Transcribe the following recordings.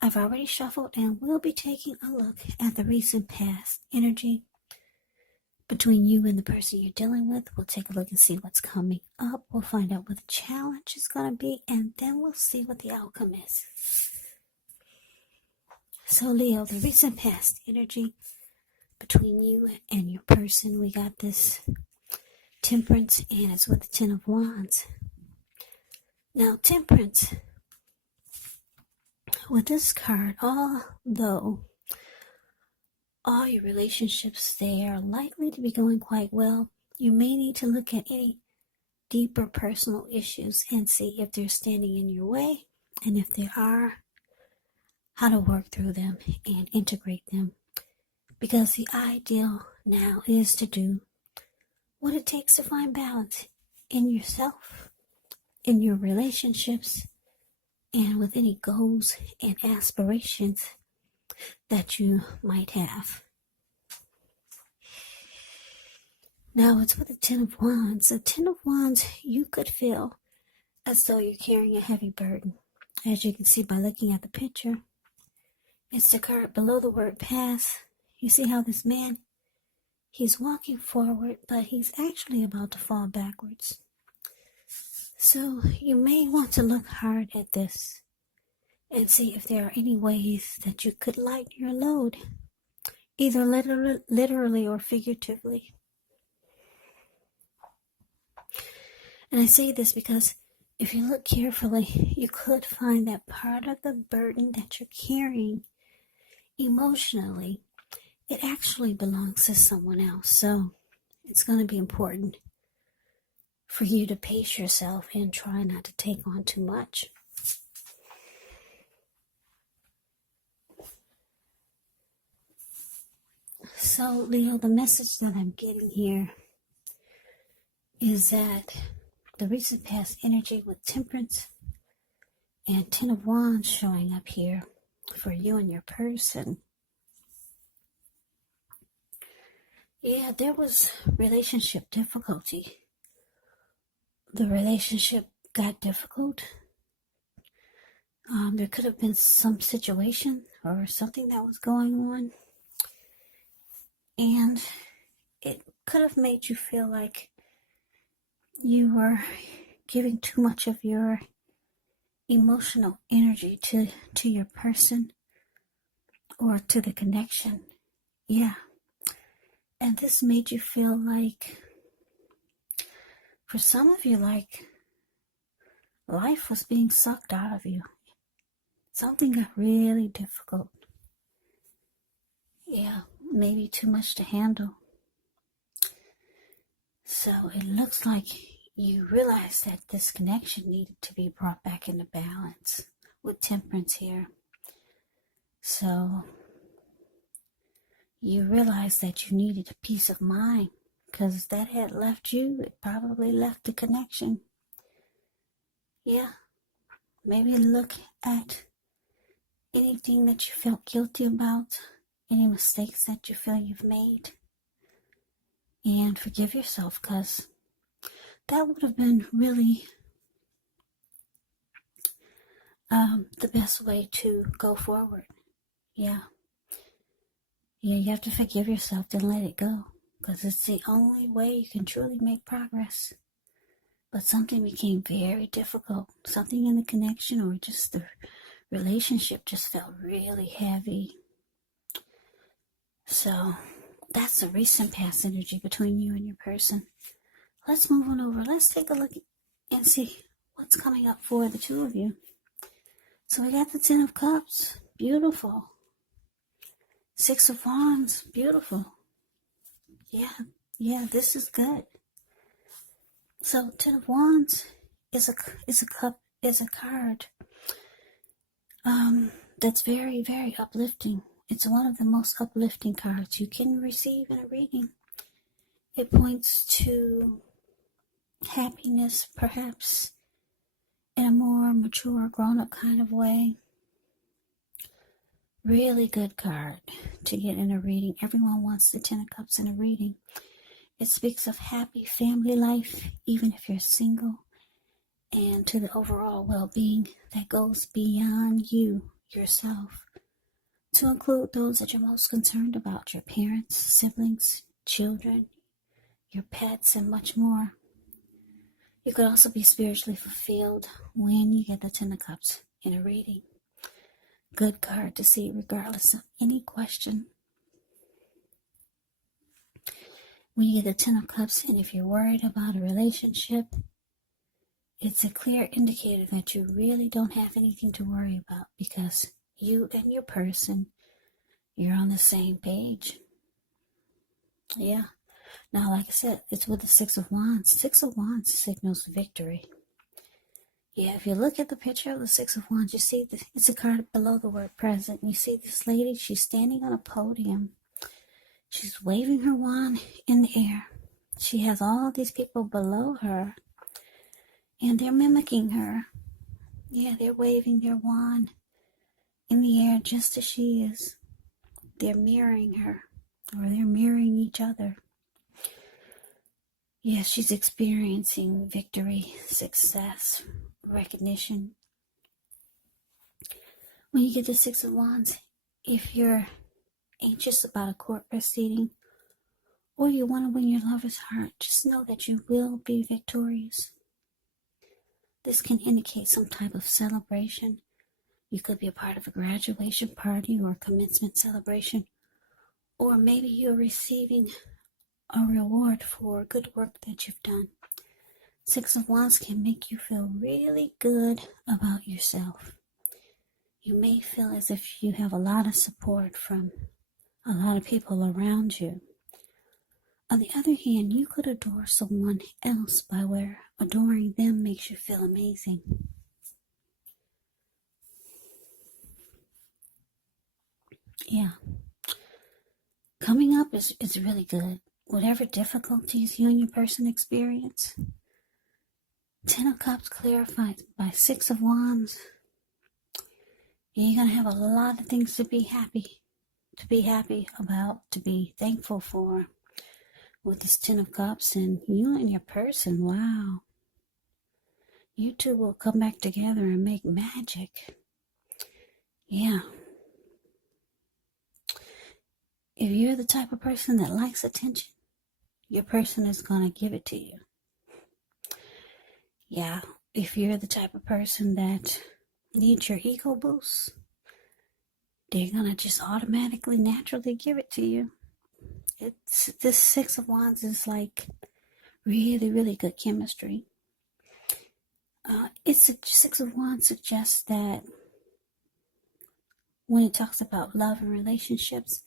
I've already shuffled and we'll be taking a look at the recent past energy between you and the person you're dealing with. We'll take a look and see what's coming up. We'll find out what the challenge is going to be, and then we'll see what the outcome is. So, Leo, the recent past energy between you and your person, we got this Temperance, and it's with the Ten of Wands. Now, Temperance, with this card, although all your relationships, they are likely to be going quite well, you may need to look at any deeper personal issues and see if they're standing in your way, and if they are, how to work through them and integrate them. Because the ideal now is to do what it takes to find balance in yourself, in your relationships, and with any goals and aspirations that you might have. Now, it's with the Ten of Wands. The Ten of Wands, you could feel as though you're carrying a heavy burden. As you can see by looking at the picture, it's the card below the word pass. You see how this man, he's walking forward, but he's actually about to fall backwards. So you may want to look hard at this and see if there are any ways that you could lighten your load, either literally or figuratively. And I say this because if you look carefully, you could find that part of the burden that you're carrying emotionally, it actually belongs to someone else. So it's going to be important for you to pace yourself and try not to take on too much. So, Leo, the message that I'm getting here is that the recent past energy with Temperance and Ten of Wands showing up here for you and your person. Yeah, there was relationship difficulty. The relationship got difficult. There could have been some situation or something that was going on. And it could have made you feel like you were giving too much of your emotional energy to your person or to the connection. Yeah. And this made you feel like, for some of you, like life was being sucked out of you. Something got really difficult. Yeah, maybe too much to handle. So it looks like you realized that this connection needed to be brought back into balance with Temperance here. So you realized that you needed a peace of mind, because that had left you, it probably left the connection. Yeah, maybe look at anything that you felt guilty about, any mistakes that you feel you've made, and forgive yourself, because that would have been really the best way to go forward. Yeah, you have to forgive yourself and let it go, because it's the only way you can truly make progress. But something became very difficult. Something in the connection or just the relationship just felt really heavy. So that's the recent past energy between you and your person. Let's move on over. Let's take a look and see what's coming up for the two of you. So we got the Ten of Cups. Beautiful. Six of Wands. Beautiful. Yeah, this is good. So Ten of Wands is a card that's very, very uplifting. It's one of the most uplifting cards you can receive in a reading. It points to happiness, perhaps in a more mature, grown-up kind of way. Really good card to get in a reading. Everyone wants the Ten of Cups in a reading. It speaks of happy family life, even if you're single, and to the overall well-being that goes beyond you. yourself, to include those that you're most concerned about, your parents, siblings, children, your pets, and much more. You could also be spiritually fulfilled when you get the Ten of Cups in a reading. Good card to see regardless of any question. When you get the Ten of Cups, and if you're worried about a relationship, it's a clear indicator that you really don't have anything to worry about because you and your person, you're on the same page. Yeah. Now, like I said, it's with the Six of Wands. Six of Wands signals victory. Yeah, if you look at the picture of the Six of Wands, you see it's a card below the word present. You see this lady, she's standing on a podium. She's waving her wand in the air. She has all these people below her, and they're mimicking her. Yeah, they're waving their wand in the air just as she is. They're mirroring her, or they're mirroring each other. Yes, she's experiencing victory, success, recognition. When you get the Six of Wands, if you're anxious about a court proceeding, or you want to win your lover's heart, just know that you will be victorious. This can indicate some type of celebration. You could be a part of a graduation party or a commencement celebration, or maybe you're receiving a reward for good work that you've done. Six of Wands can make you feel really good about yourself. You may feel as if you have a lot of support from a lot of people around you. On the other hand, you could adore someone else by where adoring them makes you feel amazing. Yeah. Coming up is really good. Whatever difficulties you and your person experience, Ten of Cups clarified by Six of Wands. You're going to have a lot of things to be happy about, to be thankful for with this Ten of Cups. And you and your person, wow. You two will come back together and make magic. Yeah. If you're the type of person that likes attention, your person is going to give it to you. Yeah. If you're the type of person that needs your ego boost, they're going to just automatically, naturally give it to you. This Six of Wands is like really, really good chemistry. Six of Wands suggests that when it talks about love and relationships,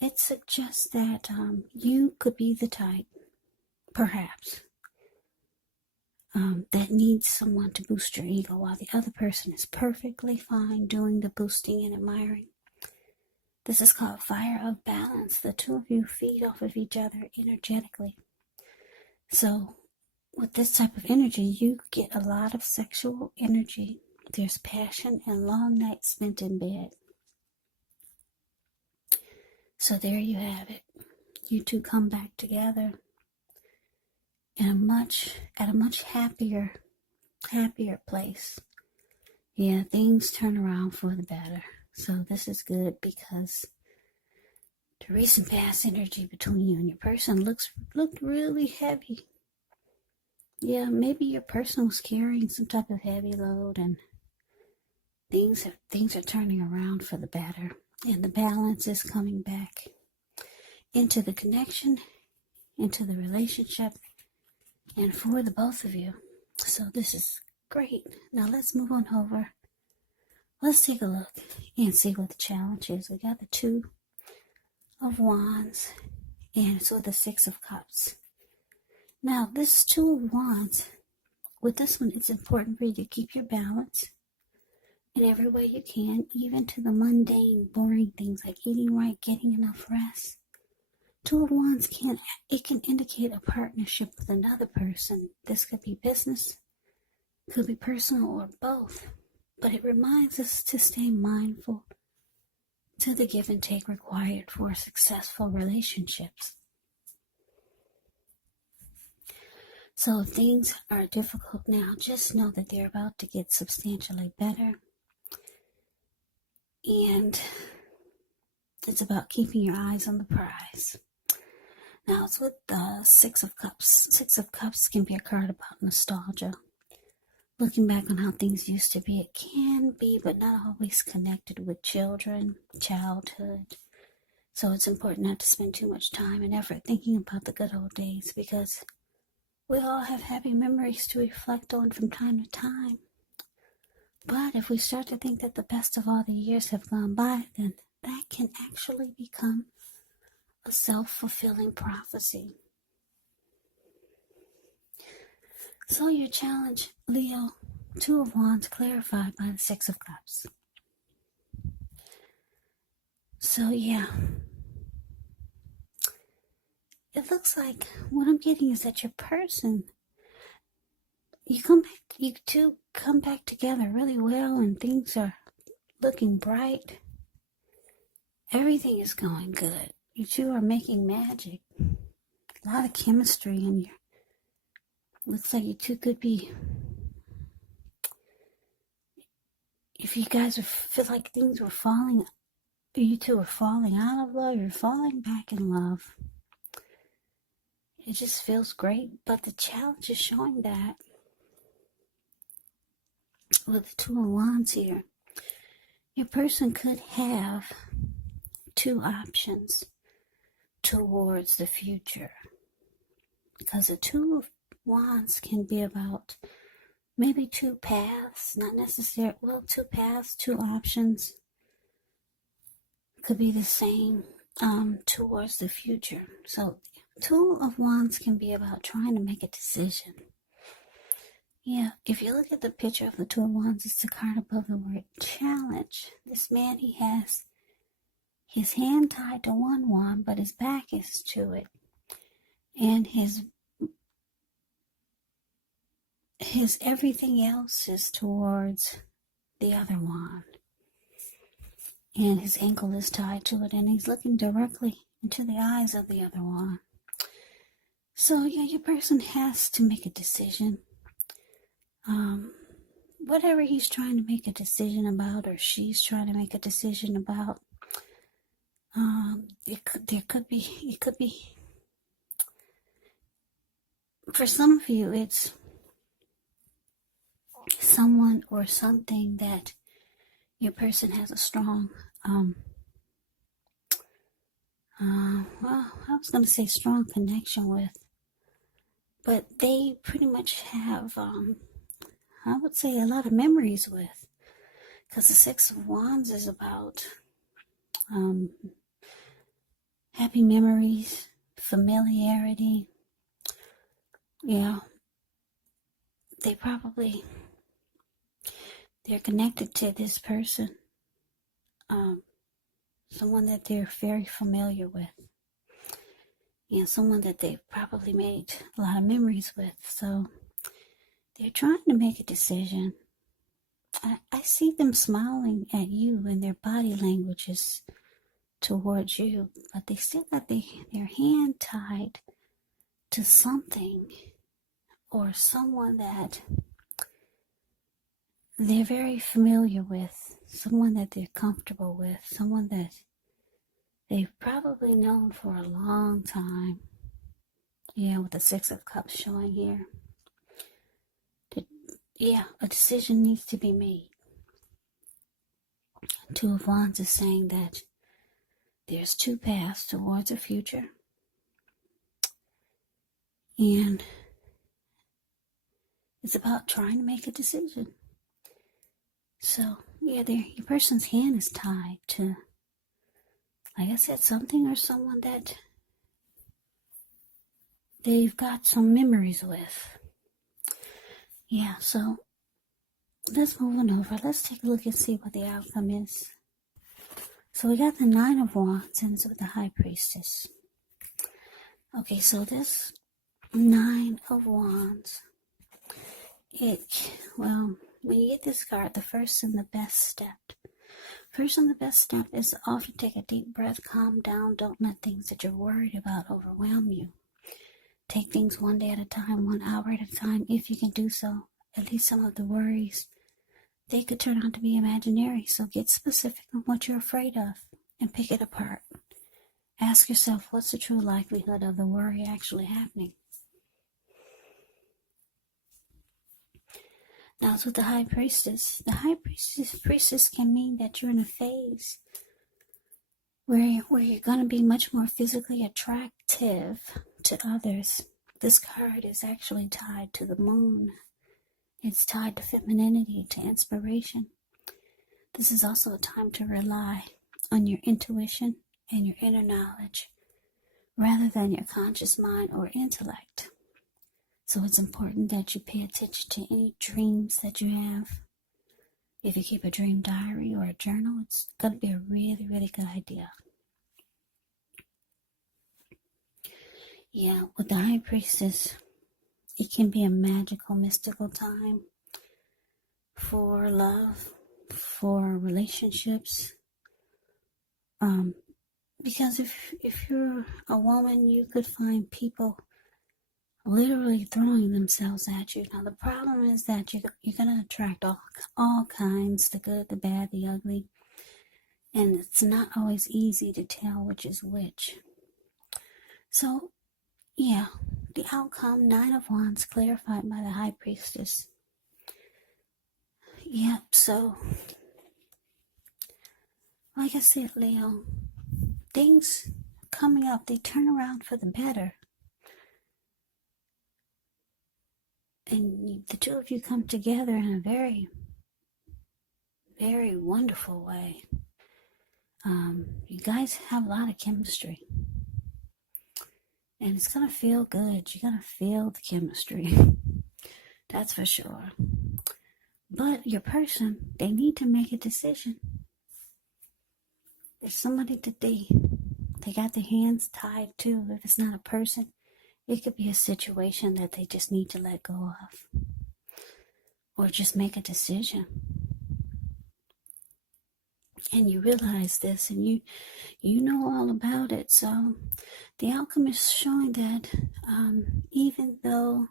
it suggests that you could be the type, perhaps, that needs someone to boost your ego while the other person is perfectly fine doing the boosting and admiring. This is called fire of balance. The two of you feed off of each other energetically. So with this type of energy, you get a lot of sexual energy. There's passion and long nights spent in bed. So there you have it. You two come back together in a much happier place. Yeah, things turn around for the better. So this is good because the recent past energy between you and your person looked really heavy. Yeah, maybe your person was carrying some type of heavy load, and things are turning around for the better, and the balance is coming back into the connection, into the relationship, and for the both of you. So this is great. Now let's move on over. Let's take a look and see what the challenge is. We got the Two of Wands, and it's with the Six of Cups. Now, this Two of Wands, with this one, it's important for you to keep your balance in every way you can, even to the mundane, boring things like eating right, getting enough rest. Two of Wands can indicate a partnership with another person. This could be business, could be personal, or both. But it reminds us to stay mindful to the give and take required for successful relationships. So if things are difficult now, just know that they're about to get substantially better. And it's about keeping your eyes on the prize. Now it's with the Six of Cups. Six of Cups can be a card about nostalgia. Looking back on how things used to be, it can be, but not always connected with children, childhood. So it's important not to spend too much time and effort thinking about the good old days, because we all have happy memories to reflect on from time to time. But if we start to think that the best of all the years have gone by, then that can actually become a self-fulfilling prophecy. So your challenge, Leo, Two of Wands clarified by the Six of Cups. So yeah, it looks like what I'm getting is that your person, you two come back together really well, and things are looking bright. Everything is going good. You two are making magic. A lot of chemistry in you. Looks like you two could be, if you guys feel like things were falling, you two are falling out of love, you're falling back in love. It just feels great, but the challenge is showing that with the Two of Wands here, your person could have two options towards the future. Because the Two of Wands can be about maybe two paths, not necessarily, well, two paths, two options. Could be the same towards the future. So Two of Wands can be about trying to make a decision. Yeah, if you look at the picture of the Two of Wands, it's the card above the word challenge. This man, he has his hand tied to one wand, but his back is to it. And his everything else is towards the other wand. And his ankle is tied to it, and he's looking directly into the eyes of the other wand. So yeah, your person has to make a decision. Whatever he's trying to make a decision about, or she's trying to make a decision about, it could be, for some of you, it's someone or something that your person has a strong, well, I was going to say strong connection with, but they pretty much have, I would say, a lot of memories with, because the Six of Wands is about happy memories, familiarity. Yeah, they're connected to this person, someone that they're very familiar with, and someone that they've probably made a lot of memories with. So they're trying to make a decision. I see them smiling at you, and their body language is towards you, but they still got their hand tied to something or someone that they're very familiar with, someone that they're comfortable with, someone that they've probably known for a long time. Yeah, with the Six of Cups showing here. A decision needs to be made. Two of Wands is saying that there's two paths towards a future. And it's about trying to make a decision. So, yeah, your person's hand is tied to, like I said, something or someone that they've got some memories with. Yeah, so let's move on over. Let's take a look and see what the outcome is. So we got the Nine of Wands, and it's with the High Priestess. Okay, so this Nine of Wands, when you get this card, the first and the best step. First and the best step is to often take a deep breath, calm down, don't let things that you're worried about overwhelm you. Take things one day at a time, 1 hour at a time, if you can do so. At least some of the worries they could turn out to be imaginary. So get specific on what you're afraid of and pick it apart. Ask yourself, what's the true likelihood of the worry actually happening? Now it's with the High Priestess. The High Priestess can mean that you're in a phase where you're going to be much more physically attractive to others. This card is actually tied to the moon. It's tied to femininity, to inspiration. This is also a time to rely on your intuition and your inner knowledge rather than your conscious mind or intellect. So it's important that you pay attention to any dreams that you have. If you keep a dream diary or a journal, it's going to be a really, really good idea. Yeah, with the High Priestess, it can be a magical, mystical time for love, for relationships. Because if you're a woman, you could find people literally throwing themselves at you. Now the problem is that you're going to attract all kinds, the good, the bad, the ugly, and it's not always easy to tell which is which. So yeah, the outcome, 9 of Wands, clarified by the High Priestess. Yep, so like I said, Leo, things coming up, they turn around for the better. And the two of you come together in a very, very wonderful way. You guys have a lot of chemistry. And it's going to feel good. You're going to feel the chemistry. That's for sure. But your person, they need to make a decision. There's somebody that they got their hands tied to. If it's not a person, it could be a situation that they just need to let go of. Or just make a decision. And you realize this and you know all about it. So the outcome is showing that even though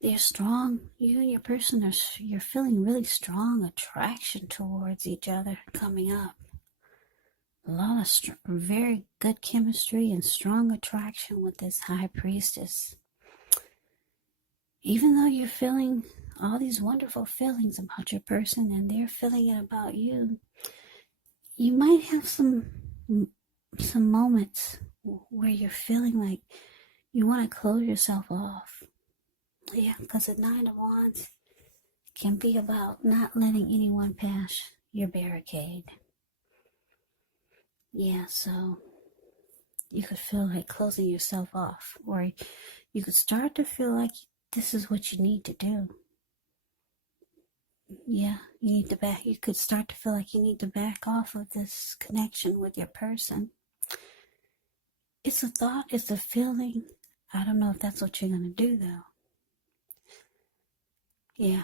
they're strong, you and your person you're feeling really strong attraction towards each other coming up. A lot of very good chemistry and strong attraction with this High Priestess. Even though you're feeling all these wonderful feelings about your person and they're feeling it about you, you might have some moments where you're feeling like you want to close yourself off. Yeah, because the 9 of Wands can be about not letting anyone pass your barricade. Yeah, so you could feel like closing yourself off, or you could start to feel like this is what you need to do. Yeah, you could start to feel like you need to back off of this connection with your person. It's a thought, it's a feeling. I don't know if that's what you're going to do, though. Yeah.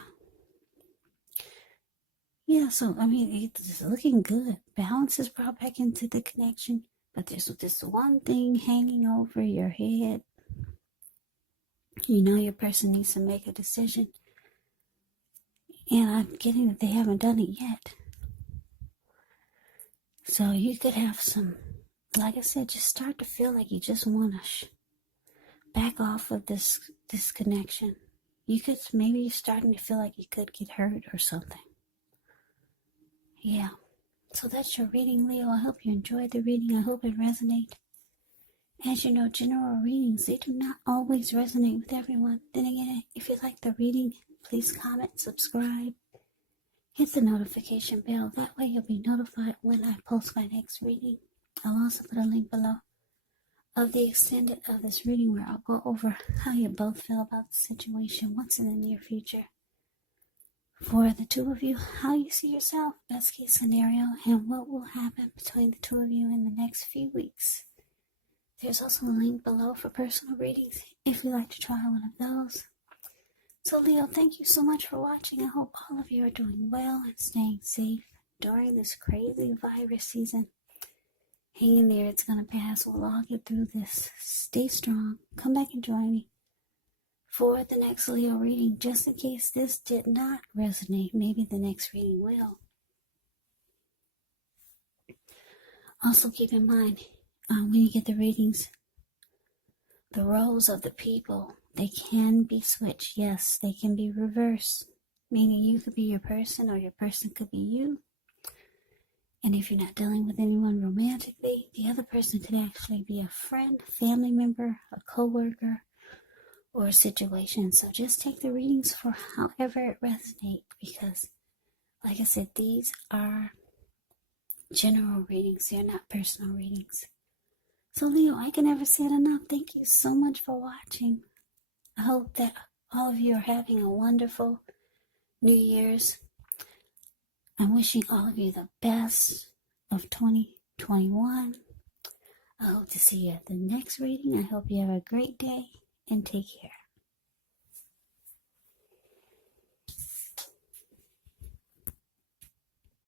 Yeah, so, I mean, it's looking good. Balance is brought back into the connection, but there's this one thing hanging over your head. You know your person needs to make a decision. And I'm getting that they haven't done it yet. So you could have some, like I said, just start to feel like you just want to back off of this connection. You could, maybe you're starting to feel like you could get hurt or something. Yeah. So that's your reading, Leo. I hope you enjoyed the reading. I hope it resonated. As you know, general readings, they do not always resonate with everyone. Then again, if you like the reading, please comment, subscribe, hit the notification bell. That way you'll be notified when I post my next reading. I'll also put a link below of the extended of this reading where I'll go over how you both feel about the situation once in the near future. For the two of you, how you see yourself, best case scenario, and what will happen between the two of you in the next few weeks. There's also a link below for personal readings if you'd like to try one of those. So Leo, thank you so much for watching. I hope all of you are doing well and staying safe during this crazy virus season. Hang in there, it's going to pass. We'll all get through this. Stay strong. Come back and join me for the next Leo reading, just in case this did not resonate. Maybe the next reading will. Also keep in mind, when you get the readings, the roles of the people, they can be switched. Yes, they can be reversed, meaning you could be your person or your person could be you. And if you're not dealing with anyone romantically, the other person could actually be a friend, family member, a co-worker, or a situation. So just take the readings for however it resonates, because, like I said, these are general readings. They're not personal readings. So Leo, I can never say it enough. Thank you so much for watching. I hope that all of you are having a wonderful New Year's. I'm wishing all of you the best of 2021. I hope to see you at the next reading. I hope you have a great day and take care.